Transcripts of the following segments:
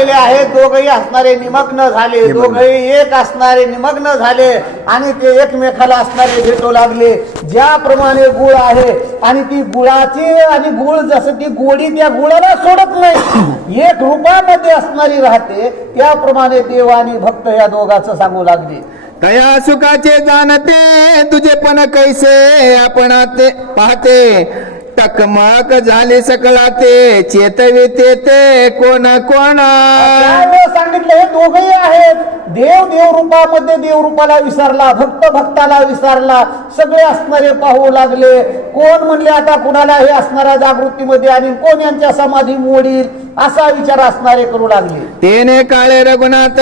झालेले आहेत, दोघही असणारे निमग्न झाले, दोघही एक असणारे निमग्न झाले आणि ते एकमेकाला असणारे भेटू लागले. ज्याप्रमाणे गुळ आहे आणि ती गुळाची आणि गुळ जसं ती गोडी त्या गुळाला सोडत नाही, एक रूपामध्ये असणारी राहते, त्याप्रमाणे देव आणि भक्त या दोघांचं सांगू लागले. तया सुखाचे जाणते तुझे पण कैसे आपण पाहते, टकमक झाले सकळाते चेतविते ते कोण कोण. सांगितलं हे दोघही आहेत. देव देव रूपामध्ये देव रूपाला विसरला, भक्त भक्ताला विसरला, सगळे असणारे पाहू लागले. कोण म्हणले आता कुणाला हे असणाऱ्या जागृतीमध्ये आणि कोण यांच्या समाधी मोडील असा विचार असणारे करू लागले. तेने काळे रघुनाथ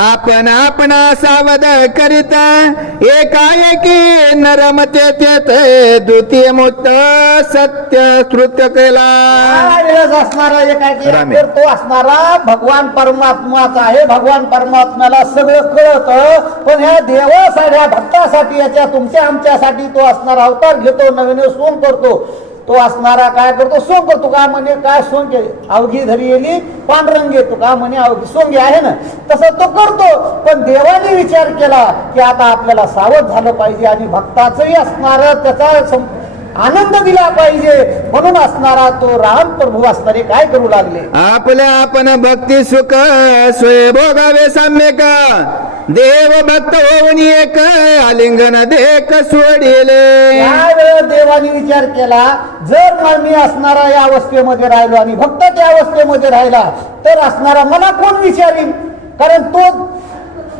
आपण आपण सावध करीत, एकाएकी नरमते तेथ द्वितीय मूर्त सत्य कृत्य केला. असणारा एकाएकी तो असणारा भगवान परमात्माचा आहे. भगवान परमात्म्याला सगळं कळत, पण ह्या देवासाठी ह्या भक्तासाठी याच्या तुमच्या आमच्यासाठी तो असणारा अवतार घेतो, नवीन सोंग करतो. तो असणारा काय करतो, सोंग करतो. का म्हणे काय सोंग अवघी धरी येली पांढरंग येतो, का म्हणे अवघी सोंगे आहे ना, तसं तो करतो. पण देवाने विचार केला की आता आपल्याला सावध झालं पाहिजे आणि भक्ताचंही असणार त्याचा आनंद दिला पाहिजे, म्हणून असणारा तो राम प्रभू असणारे काय करू लागले. आपल्या आपण भक्ती सुख सोय भोगावे सम्यक, देव भक्त होऊन एक आलिंगन देख सोडिले. त्यावेळेस देवाने विचार केला, जर मी असणारा या अवस्थेमध्ये राहिलो आणि भक्त त्या अवस्थेमध्ये राहिला तर असणारा मला कोण विचारील, कारण तो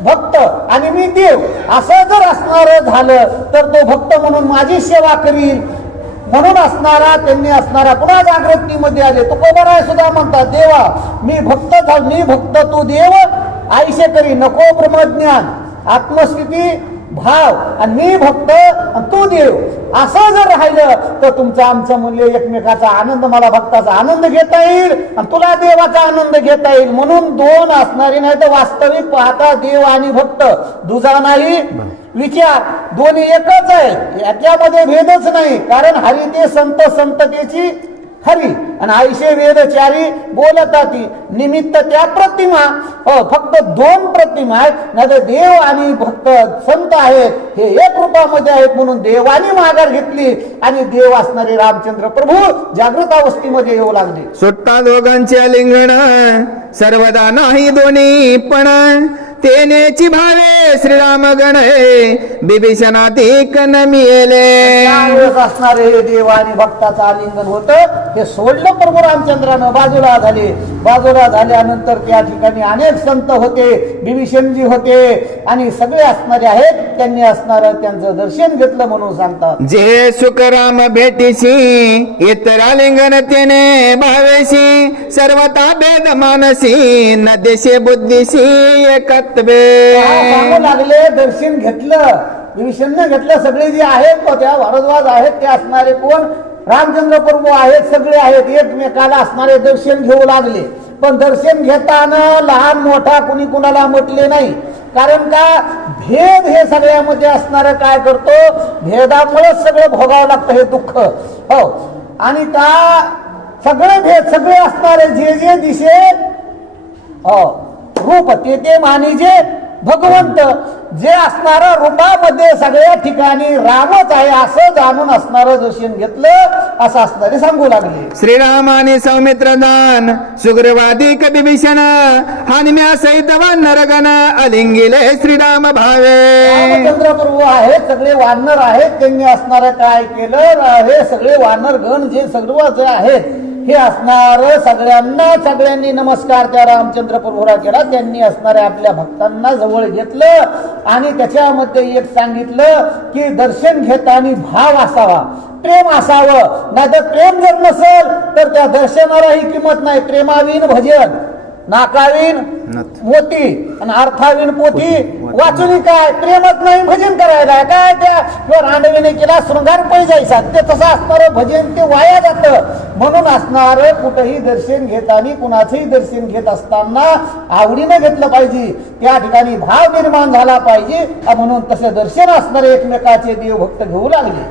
भक्त आणि मी देव असं जर असणार झालं तर तो भक्त म्हणून माझी सेवा करील. म्हणून असणारा त्यांनी असणारा पुन्हा जागृतीमध्ये आले. तो कोबराय सुद्धा म्हणतात, देवा मी भक्त तू देव आयुष्य करी, नको ब्रह्मज्ञान आत्मस्थिती भाव आणि मी भक्त आणि तू देव असं जर राहिलं तर तुमचं आमचं म्हणले एकमेकाचा आनंद, मला भक्ताचा आनंद घेता येईल आणि तुला देवाचा आनंद घेता येईल. म्हणून दोन असणारी नाही तर वास्तविक पाहता देव आणि भक्त दुजा नाही विचार दोन्ही एकच आहे, याच्यामध्ये भेदच नाही. कारण हरी ते संत, संततेची हरी आणि आयुष्य वेदचारी बोलताती, निमित्त त्या प्रतिमा. फक्त दोन प्रतिमा आहेत, नाही तर देव आणि भक्त संत आहेत हे एक रूपामध्ये आहेत. म्हणून देवाने माघार घेतली आणि देव असणारे रामचंद्र प्रभू जागृत अवस्थेमध्ये येऊ लागले. सुट्टा दोघांचे आलिंगन सर्वदा नाही दोन्ही पण, तेनेची भावे श्रीराम गण बिभीषणाधिक न मिळेले. असणारे देव आणि भक्ताचं आलिंगन होतं, हे सोडलं प्रभू रामचंद्रानं, बाजूला झाल्यानंतर त्या ठिकाणी अनेक संत होते, बिभीषणजी होते आणि सगळे असणारे आहेत. त्यांनी असणार त्यांचं दर्शन घेतलं म्हणून सांगतात, जे सुखराम भेटीशी इतर आलिंगन तेने भावेशी, सर्वता भेद मानसी न देशे बुद्धीशी एकत्वे. सांगू लागले दर्शन घेतलं, विभीषणने घेतलं. सगळे जे आहेत त्या भारद्वाज आहेत ते असणारे कोण, रामचंद्र प्रभू आहेत, सगळे आहेत, एकमेकाला असणारे दर्शन घेऊ लागले. पण दर्शन घेताना लहान मोठा कुणी कुणाला म्हटले नाही. कारण का भेद हे सगळ्यामध्ये असणारं काय करतो, भेदामुळे सगळं भोगावं लागतं हे दुःख. हो, आणि का सगळे भेद सगळे असणारे जे जे दिसे रूप ते मानिजे भगवंत, जे असणार रूपामध्ये सगळ्या ठिकाणी रामच आहे असं जाणून असणारं दर्शन घेतलं असं असणारे सांगू लागले. श्रीराम आणि सौमित्र दान सुग्रीवादी बिभीषण हनुम्या सहित वानरगण आलिंगिले श्रीराम भावे. रामचंद्र प्रभू आहेत, सगळे वानर आहेत, त्यांनी असणार काय केलं, हे सगळे वानर गण जे सर्व जे आहेत हे असणार सगळ्यांनी नमस्कार त्या रामचंद्र प्रभूला केला. त्यांनी असणाऱ्या आपल्या भक्तांना जवळ घेतलं आणि त्याच्यामध्ये एक सांगितलं की दर्शन घेताना भाव असावा, प्रेम असावं. नाही तर प्रेम जर नसेल तर त्या दर्शनालाही किंमत नाही. प्रेमाविन भजन नाकाविन मोती आणि अर्थाविन पोथी वाचून काय, प्रेमच नाही भजन करायला काय, त्या रांडवीने केला शृंगार पैजायचा ते तसं असणारं भजन ते वाया जातं. म्हणून असणार कुठेही दर्शन घेताना कुणाचंही दर्शन घेत असताना आवडीनं घेतलं पाहिजे, त्या ठिकाणी भाव निर्माण झाला पाहिजे. म्हणून तसे दर्शन असणारे एकमेकाचे देव भक्त घेऊ लागले.